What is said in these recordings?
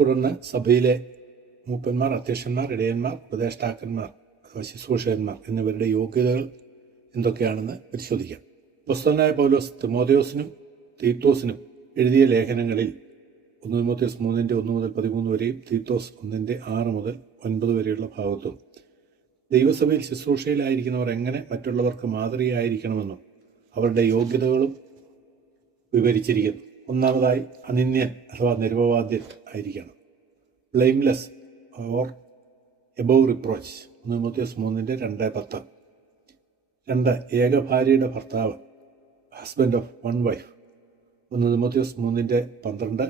തുടർന്ന് സഭയിലെ മൂപ്പന്മാർ, അധ്യക്ഷന്മാർ, ഇടയന്മാർ, ഉപദേഷ്ടാക്കന്മാർ അഥവാ ശുശ്രൂഷകന്മാർ എന്നിവരുടെ യോഗ്യതകൾ എന്തൊക്കെയാണെന്ന് പരിശോധിക്കാം. അപ്പോസ്തലനായ പൗലോസ് തിമോഥെയോസിനും തീത്തോസിനും എഴുതിയ ലേഖനങ്ങളിൽ 1 തിമോഥെയോസ് 3:1 മുതൽ 13 വരെയും തീത്തോസ് 1:6 മുതൽ 9 വരെയുള്ള ഭാഗത്തും ദൈവസഭയിൽ ശുശ്രൂഷയിലായിരിക്കുന്നവർ എങ്ങനെ മറ്റുള്ളവർക്ക് മാതൃകയായിരിക്കണമെന്നും അവരുടെ യോഗ്യതകളും വിവരിച്ചിരിക്കുന്നു. ഒന്നാമതായി, അനിന്യൻ അഥവാ നിരപവാദ്യൻ ആയിരിക്കണം. ബ്ലെയിംലെസ് ഓർ എബവ് റിപ്രോച്ച് 1 തിമോഥെയോസ് 3:2-10. 2. ഏകഭാര്യയുടെ ഭർത്താവ്, ഹസ്ബൻഡ് ഓഫ് വൺ വൈഫ് 1 തിമോഥെയോസ് 3:12,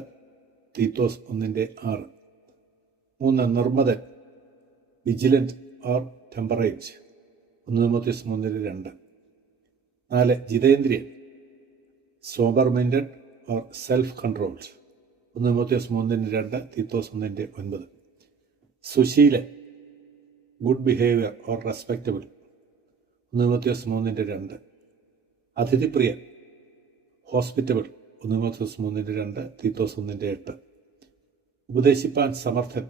തീത്തോസ് 1:6. 3. നിർമ്മതൻ, വിജിലൻറ്റ് ഓർ ടെമ്പറേറ്റ് 1 തിമോഥെയോസ് 3:2. 4. ജിതേന്ദ്രിയൻ, sober minded or self controlled 1 തിമോഥെയോസ് 3:2, തീത്തോസ് 1:9. സുശീലൻ, ഗുഡ് ബിഹേവിയർ ഓർ റെസ്പെക്റ്റബിൾ 1 തിമോഥെയോസ് 3:2. അതിഥിപ്രിയൻ, ഹോസ്പിറ്റബിൾ 1 തിമോഥെയോസ് 3:2, തീത്തോസ് 1:8. ഉപദേശിപ്പാൻ സമർത്ഥൻ,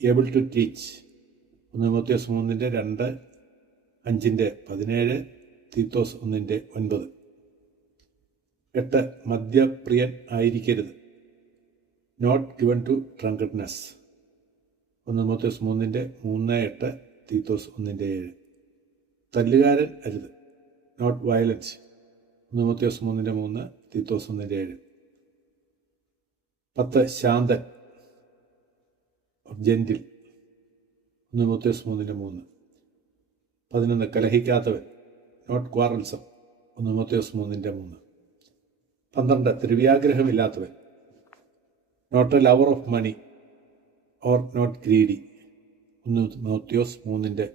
ഏബിൾ ടു ടീച്ച് 1 തിമോഥെയോസ് 3:2, 5:17, തീത്തോസ് 1:9. 8. മദ്യപ്രിയൻ ആയിരിക്കരുത്, നോട്ട് ഗിവൺ ടു ഡ്രങ്കഡ്നെസ് 1 തിമോഥെയോസ് 3:3-8, തീത്തോസ് 1:7. തല്ലുകാരൻ അരുത്, നോട്ട് വയലൻസ് 1 തിമോഥെയോസ് 3:3, തീത്തോസ് 1:7. 10. ശാന്തൻ, ജെന്റിൽ 1 തിമോഥെയോസ് 3:3. 11. കലഹിക്കാത്തവൻ, നോട്ട് ക്വാറൽസം 1 തിമോഥെയോസ് 3:3. 12. ദ്രവ്യാഗ്രഹമില്ലാത്തവൻ, not a lover of money or not greedy 1 തിമോഥെയോസ് 3:3.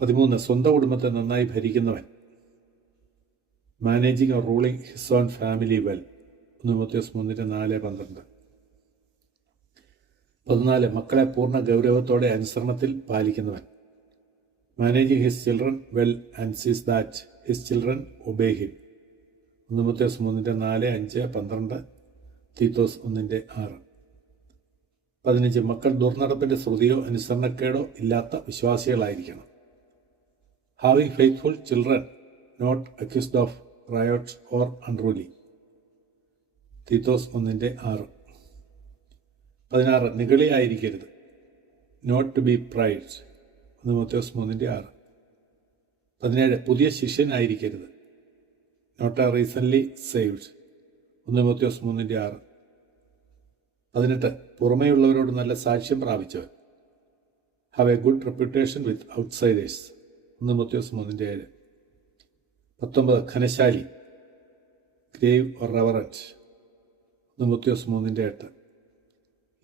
13. സ്വന്തം കുടുംബത്തെ നന്നായി ഭരിക്കുന്നവൻ, managing or ruling his own family well 1 തിമോഥെയോസ് 3:4-12. 14. മക്കളെ പൂർണ്ണ ഗൗരവത്തോടെ അനുസരണത്തിൽ പാലിക്കുന്നവൻ, managing his children well and sees that his children obey him 1 തിമോഥെയോസ് 3:4, 5, 12, തീത്തോസ് 1:6. 15. മക്കൾ ദുർനടപ്പിൻ്റെ ശ്രുതിയോ അനുസരണക്കേടോ ഇല്ലാത്ത വിശ്വാസികളായിരിക്കണം, having faithful children not accused of riots or unruly തീത്തോസ് 1:6. 16. നിഗളിയായിരിക്കരുത്, നോട്ട് ടു ബി പ്രൈഡ് 1 തിമോഥെയോസ് 3:6. 17. പുതിയ ശിഷ്യനായിരിക്കരുത്, നോട്ട് എ റീസൺലി സേവ്ഡ് 1 തിമോഥെയോസ് 3:6. 18. പുറമേയുള്ളവരോട് നല്ല സാക്ഷ്യം പ്രാപിച്ചവൻ, have a good reputation with outsiders 1 തിമോഥെയോസ് 3:7. 19. ഘനശാലി, ഗ്രേവ് ഓർ റെവറൻറ്റ് 1 തിമോഥെയോസ് 3:8.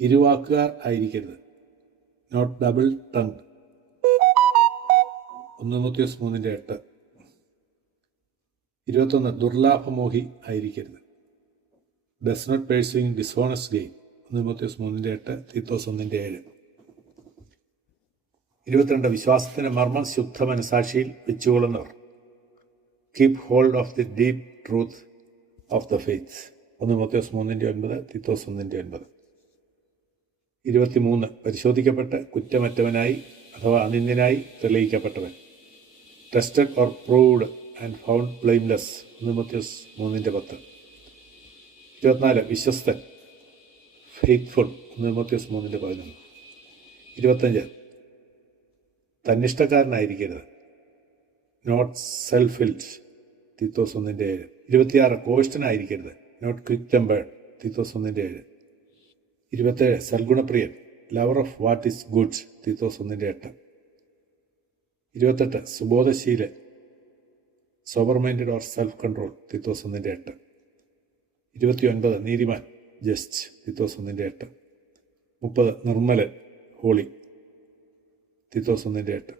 ഇരുവാക്കുകാർ ആയിരിക്കരുത്, നോട്ട് ഡബിൾ ടങ്ഡ് 1 തിമോഥെയോസ് 3:8. 21. ദുർലാഭമോഹി ആയിരിക്കരുത്, does not pursuing dishonest gain 1 തിമോഥെയോസ് 3:8, തീത്തോസ് 1:7. 22. വിശ്വാസത്തിൻ്റെ മർമ്മം ശുദ്ധ മനസാക്ഷിയിൽ വെച്ചുകൊള്ളുന്നവർ, keep hold of the deep truth of the faith 1 തിമോഥെയോസ് 3:9, തീത്തോസ് 1:9. 23. പരിശോധിക്കപ്പെട്ട് കുറ്റമറ്റവനായി അഥവാ അനിന്യനായി തെളിയിക്കപ്പെട്ടവൻ, tested or proved and found blameless 1 തിമോഥെയോസ് 3:10. 24. വിശ്വസ്തൻ, ഫെയ്ത്ത്ഫുൾ 1 തിമോഥെയോസ് 3:11. 25. തന്നിഷ്ടക്കാരനായിരിക്കരുത്, നോട്ട് സെൽഫ് ഫിൽഡ് തീത്തോസ് 1:7. 26. കോഷ്ടനായിരിക്കരുത്, നോട്ട് ക്വിക്ക് ടെമ്പേർഡ് തീത്തോസ് 1:7. 27. സൽഗുണപ്രിയൻ, lover of what is good തീത്തോസ് 1:8. 28. സുബോധശീലൻ, sober minded or self control തീത്തോസ് 1:8. 29. നീതിമാൻ, ജസ്റ്റ് തീത്തോസ് 1:8. 30. നിർമ്മലൻ, ഹോളി തീത്തോസ് 1:8.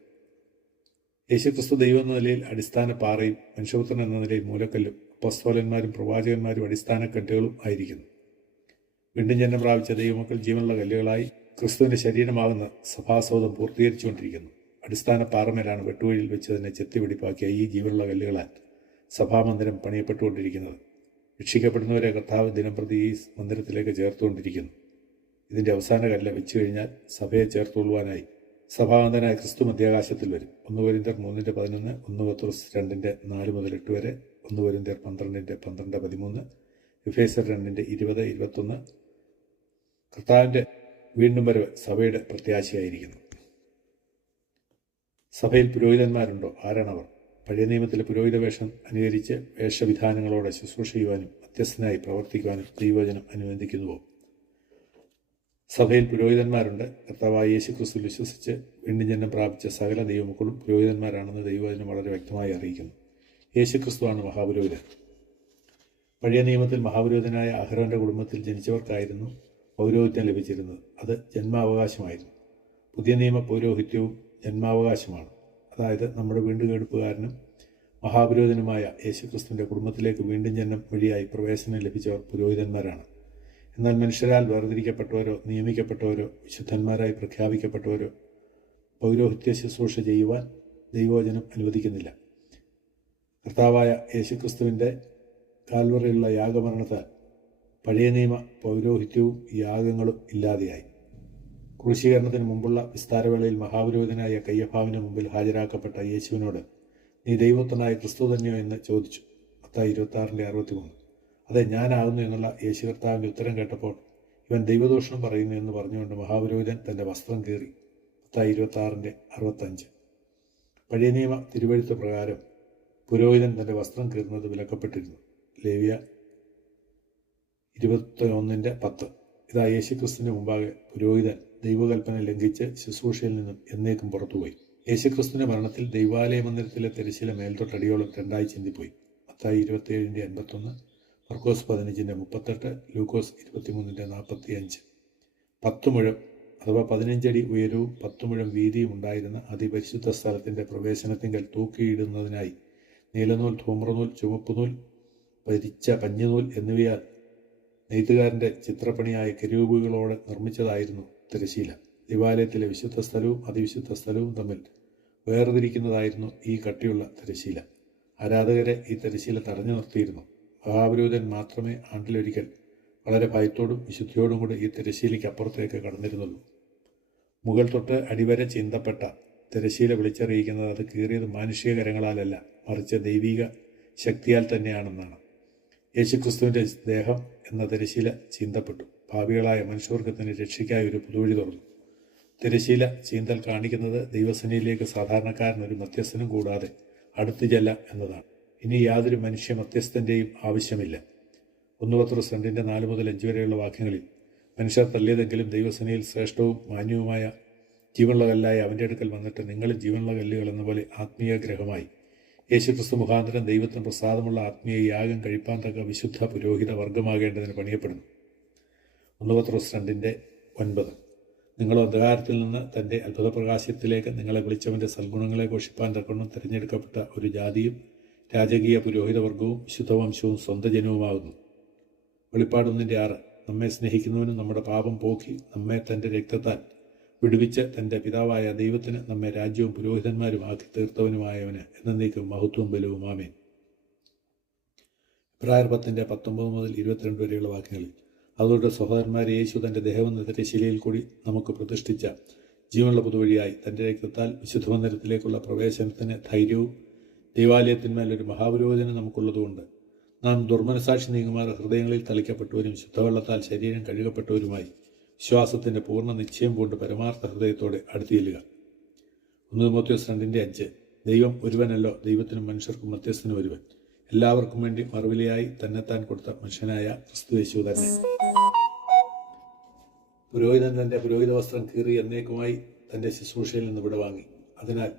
യേശുക്രിസ്തു ദൈവം എന്ന നിലയിൽ അടിസ്ഥാന പാറയും മനുഷ്യപുത്രൻ എന്ന നിലയിൽ മൂലക്കല്ലും അപ്പോസ്തലന്മാരും പ്രവാചകന്മാരും അടിസ്ഥാന കെട്ടുകളും ആയിരിക്കുന്നു. വീണ്ടും ജന്മം പ്രാപിച്ച ദൈവമക്കൾ ജീവനുള്ള കല്ലുകളായി ക്രിസ്തുവിൻ്റെ ശരീരമാകുന്ന സഭാസൗധം പൂർത്തീകരിച്ചുകൊണ്ടിരിക്കുന്നു. അടിസ്ഥാന പാറമേലാണ് വെട്ടുവഴിയിൽ വെച്ച് തന്നെ ചെത്തിപിടിപ്പാക്കിയ ഈ ജീവനുള്ള കല്ലുകളാൽ സഭാമന്ദിരം പണിയപ്പെട്ടുകൊണ്ടിരിക്കുന്നത്. രക്ഷിക്കപ്പെടുന്നവരെ കർത്താവ് ദിനംപ്രതി ഈ മന്ദിരത്തിലേക്ക് ചേർത്തുകൊണ്ടിരിക്കുന്നു. ഇതിൻ്റെ അവസാന കല്ല് വെച്ചു കഴിഞ്ഞാൽ സഭയെ ചേർത്തുകൊള്ളുവാനായി സഭാന്തനായ ക്രിസ്തു മധ്യാകാശത്തിൽ വരും. 1 കൊരിന്ത്യർ 3:11, 1 പത്രോസ് 2:4-8 വരെ, 1 കൊരിന്ത്യർ 12:12-13, എഫേസ്യർ 2:20-21. കർത്താവിൻ്റെ വീണ്ടും വരവ് സഭയുടെ പ്രത്യാശയായിരിക്കുന്നു. സഭയിൽ പുരോഹിതന്മാരുണ്ടോ? ആരാണവർ? പഴയ നിയമത്തിലെ പുരോഹിത വേഷം അനുകരിച്ച് വേഷവിധാനങ്ങളോടെ ശുശ്രൂഷ ചെയ്യുവാനും മധ്യസ്ഥനായി പ്രവർത്തിക്കുവാനും ദൈവവചനം അനുവദിക്കുന്നുവോ? സഭയിൽ പുരോഹിതന്മാരുണ്ട്. കർത്താവായ യേശുക്രിസ്തു വിശ്വസിച്ച് വീണ്ടും ജന്മം പ്രാപിച്ച സകല ദൈവമക്കളും പുരോഹിതന്മാരാണെന്ന് ദൈവവചനം വളരെ വ്യക്തമായി അറിയിക്കുന്നു. യേശുക്രിസ്തുവാണ് മഹാപുരോഹിതൻ. പഴയ നിയമത്തിൽ മഹാപുരോഹിതനായ അഹരോന്റെ കുടുംബത്തിൽ ജനിച്ചവർക്കായിരുന്നു പൗരോഹിത്യം ലഭിച്ചിരുന്നത്. അത് ജന്മാവകാശമായിരുന്നു. പുതിയ നിയമ പൗരോഹിത്യവും ജന്മാവകാശമാണ്. അതായത് നമ്മുടെ വീണ്ടുകേടുപ്പുകാരനും മഹാപുരോഹിതനുമായ യേശുക്രിസ്തുവിൻ്റെ കുടുംബത്തിലേക്ക് വീണ്ടും ജന്മം വഴിയായി പ്രവേശനം ലഭിച്ചവർ പുരോഹിതന്മാരാണ്. എന്നാൽ മനുഷ്യരാൽ വേർതിരിക്കപ്പെട്ടവരോ നിയമിക്കപ്പെട്ടവരോ വിശുദ്ധന്മാരായി പ്രഖ്യാപിക്കപ്പെട്ടവരോ പൗരോഹിത്യ ശുശ്രൂഷ ചെയ്യുവാൻ ദൈവവചനം അനുവദിക്കുന്നില്ല. കർത്താവായ യേശുക്രിസ്തുവിൻ്റെ കാൽവറിയുള്ള യാഗമരണത്താൽ പഴയ നിയമ പൗരോഹിത്യവും യാഗങ്ങളും ഇല്ലാതെയായി. ക്രൂശീകരണത്തിന് മുമ്പുള്ള വിസ്താരവേളയിൽ മഹാപുരോഹിതനായ കയ്യഫാവിന് മുമ്പിൽ ഹാജരാക്കപ്പെട്ട യേശുവിനോട്, നീ ദൈവപുത്രനായ ക്രിസ്തു തന്നെയോ എന്ന് ചോദിച്ചു. മത്തായി 26:63. അതെ, ഞാനാകുന്നു എന്നുള്ള യേശു കർത്താവിൻ്റെ ഉത്തരം കേട്ടപ്പോൾ ഇവൻ ദൈവദൂഷണം പറയുന്നു എന്ന് പറഞ്ഞുകൊണ്ട് മഹാപുരോഹിതൻ തൻ്റെ വസ്ത്രം കീറി. മത്തായി 26:65. പഴയ നിയമ തിരുവെഴുത്ത് പ്രകാരം പുരോഹിതൻ തൻ്റെ വസ്ത്രം കീറുന്നത് വിലക്കപ്പെട്ടിരുന്നു. ലേവ്യ 21:10. ഇതാ യേശുക്രിസ്തുവിൻ്റെ മുമ്പാകെ പുരോഹിതൻ ദൈവകൽപ്പന ലംഘിച്ച് ശുശ്രൂഷയിൽ നിന്നും എന്നേക്കും പുറത്തുപോയി. യേശുക്രിസ്തുവിൻ്റെ മരണത്തിൽ ദൈവാലയ മന്ദിരത്തിലെ തിരശ്ശീല മേൽത്തൊട്ടടിയോളം 2 ചിന്തിപ്പോയി. മത്തായി 27:81, മർക്കോസ് 15:38, ലൂക്കോസ് 23:45. 10 മുഴം അഥവാ 15 അടി ഉയരവും 10 മുഴം വീതിയും ഉണ്ടായിരുന്ന അതിപരിശുദ്ധ സ്ഥലത്തിൻ്റെ പ്രവേശനത്തിങ്കൽ തൂക്കിയിടുന്നതിനായി നീലനൂൽ, ധൂമ്രനൂൽ, ചുവപ്പുനൂൽ, പരിച്ച പഞ്ഞിനൂൽ എന്നിവയാൽ നെയ്ത്തുകാരൻ്റെ ചിത്രപ്പണിയായ കെരൂബുകളോടെ നിർമ്മിച്ചതായിരുന്നു തിരശ്ശീല. ദേവാലയത്തിലെ വിശുദ്ധ സ്ഥലവും അതിവിശുദ്ധ സ്ഥലവും തമ്മിൽ വേർതിരിക്കുന്നതായിരുന്നു ഈ കട്ടിയുള്ള തിരശ്ശീല. ആരാധകരെ ഈ തിരശ്ശീല തടഞ്ഞു നിർത്തിയിരുന്നു. മഹാപുരോഹിതൻ മാത്രമേ ആണ്ടിലൊരിക്കൽ വളരെ ഭയത്തോടും വിശുദ്ധിയോടും കൂടി ഈ തിരശ്ശീലയ്ക്ക് അപ്പുറത്തേക്ക് കടന്നിരുന്നുള്ളൂ. മുകൾ തൊട്ട് അടിവരെ ചീന്തപ്പെട്ട തിരശ്ശീല വിളിച്ചറിയിക്കുന്നത് അത് കീറിയത് മാനുഷിക കരങ്ങളാലല്ല, മറിച്ച് ദൈവിക ശക്തിയാൽ തന്നെയാണെന്നാണ്. യേശുക്രിസ്തുവിൻ്റെ ദേഹം എന്ന തിരശ്ശീല ചീന്തപ്പെട്ടു. ഭാവികളായ മനുഷ്യവർഗത്തിന് രക്ഷയ്ക്കായി ഒരു പുതുവഴി തുറന്നു. തിരശ്ശീല ചീന്തൽ കാണിക്കുന്നത് ദൈവസേനയിലേക്ക് സാധാരണക്കാരനൊരു മധ്യസ്ഥനും കൂടാതെ അടുത്തു ചെല്ലാം എന്നതാണ്. ഇനി യാതൊരു മനുഷ്യ മധ്യസ്ഥൻ്റെയും ആവശ്യമില്ല. 1 പത്രോസ് 2:4-5 വരെയുള്ള വാക്യങ്ങളിൽ മനുഷ്യർ തള്ളിയതെങ്കിലും ദൈവസേനയിൽ ശ്രേഷ്ഠവും മാന്യവുമായ ജീവനുള്ള കല്ലായി അവൻ്റെ അടുക്കൽ വന്നിട്ട് നിങ്ങളും ജീവനുള്ള കല്ലുകൾ എന്ന പോലെ ആത്മീയ ഗ്രഹമായി യേശുക്രിസ്തു മുഖാന്തരം ദൈവത്തിന് പ്രസാദമുള്ള ആത്മീയ യാഗം കഴിപ്പാൻ തക്ക വിശുദ്ധ പുരോഹിത വർഗമാകേണ്ടതിന് പണിയപ്പെടുന്നു. 1 പത്രോസ് 2:9. നിങ്ങളോ അന്ധകാരത്തിൽ നിന്ന് തൻ്റെ അത്ഭുതപ്രകാശത്തിലേക്ക് നിങ്ങളെ വിളിച്ചവൻ്റെ സൽഗുണങ്ങളെ ഘോഷിപ്പാൻ തക്കണം തിരഞ്ഞെടുക്കപ്പെട്ട ഒരു ജാതിയും രാജകീയ പുരോഹിതവർഗവും വിശുദ്ധവംശവും സ്വന്തം ജനവുമാകുന്നു. വെളിപ്പാട് 1:6. നമ്മെ സ്നേഹിക്കുന്നവനും നമ്മുടെ പാപം പോക്കി നമ്മെ തൻ്റെ രക്തത്താൽ വിടുവിച്ച് തൻ്റെ പിതാവായ ദൈവത്തിന് നമ്മെ രാജ്യവും പുരോഹിതന്മാരും ആക്കി തീർത്തവനുമായവന് എന്നേക്കും മഹത്വവും ബലവും ആമേൻ. എബ്രായർ 10:19-22 വരെയുള്ള വാക്യങ്ങളിൽ അതുകൊണ്ട് സഹോദരന്മാരെ, യേശു തൻ്റെ ദേഹമെന്ന തിരശ്ശീലയിൽ കൂടി നമുക്ക് പ്രതിഷ്ഠിച്ച ജീവനുള്ള പുതുവഴിയായി തൻ്റെ രക്തത്താൽ വിശുദ്ധ മന്ദിരത്തിലേക്കുള്ള പ്രവേശനത്തിന് ധൈര്യവും ദൈവാലയത്തിന്മേലൊരു മഹാപുരോഹിതനും നമുക്കുള്ളതുകൊണ്ട് നാം ദുർമനസാക്ഷി നീങ്ങുമാർ ഹൃദയങ്ങളിൽ തളിക്കപ്പെട്ടവരും ശുദ്ധവെള്ളത്താൽ ശരീരം കഴുകപ്പെട്ടവരുമായി വിശ്വാസത്തിൻ്റെ പൂർണ്ണ നിശ്ചയം കൊണ്ട് പരമാർത്ഥ ഹൃദയത്തോടെ അടുത്തിയില്ലുക. 1 തിമോഥെയോസ് 2:5. ദൈവം ഒരുവനല്ലോ, ദൈവത്തിനും മനുഷ്യർക്കും മധ്യസ്ഥനും ഒരുവൻ, എല്ലാവർക്കും വേണ്ടി മറുവിലയായി തന്നെത്താൻ കൊടുത്ത മനുഷ്യനായ ക്രിസ്തു യേശു തന്നെ. പുരോഹിതൻ തൻ്റെ പുരോഹിത വസ്ത്രം കീറി എന്നേക്കുമായി തൻ്റെ ശുശ്രൂഷയിൽ നിന്ന് വിടവാങ്ങി. അതിനാൽ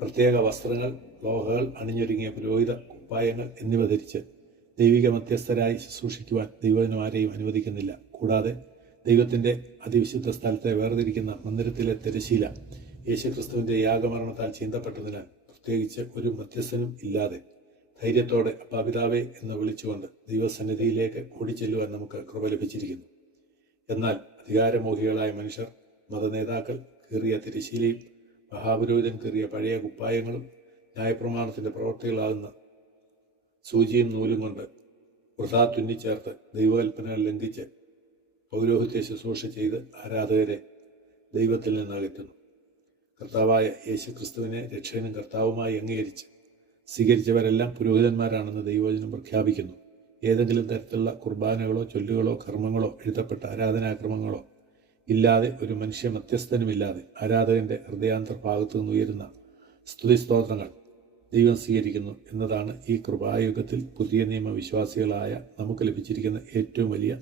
പ്രത്യേക വസ്ത്രങ്ങൾ, ലോഹകൾ അണിഞ്ഞൊരുങ്ങിയ പുരോഹിത കുപ്പായങ്ങൾ എന്നിവ ധരിച്ച് ദൈവിക മധ്യസ്ഥരായി ശുശ്രൂഷിക്കുവാൻ ദൈവജനം ആരെയും അനുവദിക്കുന്നില്ല. കൂടാതെ ദൈവത്തിൻ്റെ അതിവിശുദ്ധ സ്ഥലത്തെ വേർതിരിക്കുന്ന മന്ദിരത്തിലെ തിരശ്ശീല യേശുക്രിസ്തുവിൻ്റെ യാഗമരണത്താൽ ചീന്തപ്പെട്ടതിനാൽ പ്രത്യേകിച്ച് ഒരു മധ്യസ്ഥനും ഇല്ലാതെ ധൈര്യത്തോടെ അപ്പാപിതാവേ എന്ന് വിളിച്ചുകൊണ്ട് ദൈവസന്നിധിയിലേക്ക് ഓടിച്ചെല്ലുവാൻ നമുക്ക് കൃപ ലഭിച്ചിരിക്കുന്നു. എന്നാൽ അധികാരമോഹികളായ മനുഷ്യർ, മതനേതാക്കൾ കീറിയ തിരശ്ശീലയും മഹാപുരോഹിതൻ കീറിയ പഴയ കുപ്പായങ്ങളും ന്യായപ്രമാണത്തിൻ്റെ പ്രവർത്തികളാകുന്ന സൂചിയും നൂലും കൊണ്ട് വൃഥാ തുന്നിച്ചേർത്ത് ദൈവകൽപ്പനകൾ ലംഘിച്ച് പൗരോഹിത്യ ശുശ്രൂഷ ചെയ്ത് ആരാധകരെ ദൈവത്തിൽ നിന്ന് അകറ്റുന്നു. കർത്താവായ യേശുക്രിസ്തുവിനെ രക്ഷകനും കർത്താവുമായി അംഗീകരിച്ച് സ്വീകരിച്ചവരെല്ലാം പുരോഹിതന്മാരാണെന്ന് ദൈവവചനം പ്രഖ്യാപിക്കുന്നു. ഏതെങ്കിലും തരത്തിലുള്ള കുർബാനകളോ ചൊല്ലുകളോ കർമ്മങ്ങളോ എഴുതപ്പെട്ട ആരാധനാക്രമങ്ങളോ ഇല്ലാതെ, ഒരു മനുഷ്യ മധ്യസ്ഥനുമില്ലാതെ ആരാധകന്റെ ഹൃദയാന്തർഭാഗത്തു നിന്ന് ഉയരുന്ന സ്തുതിസ്തോത്രങ്ങൾ ദൈവം സ്വീകരിക്കുന്നു എന്നതാണ് ഈ കൃപായുഗത്തിൽ പുതിയ നിയമ വിശ്വാസികളായ നമുക്ക് ലഭിച്ചിരിക്കുന്ന ഏറ്റവും വലിയ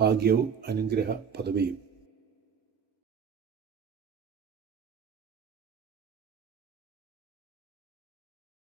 ഭാഗ്യവും അനുഗ്രഹ പദവിയും.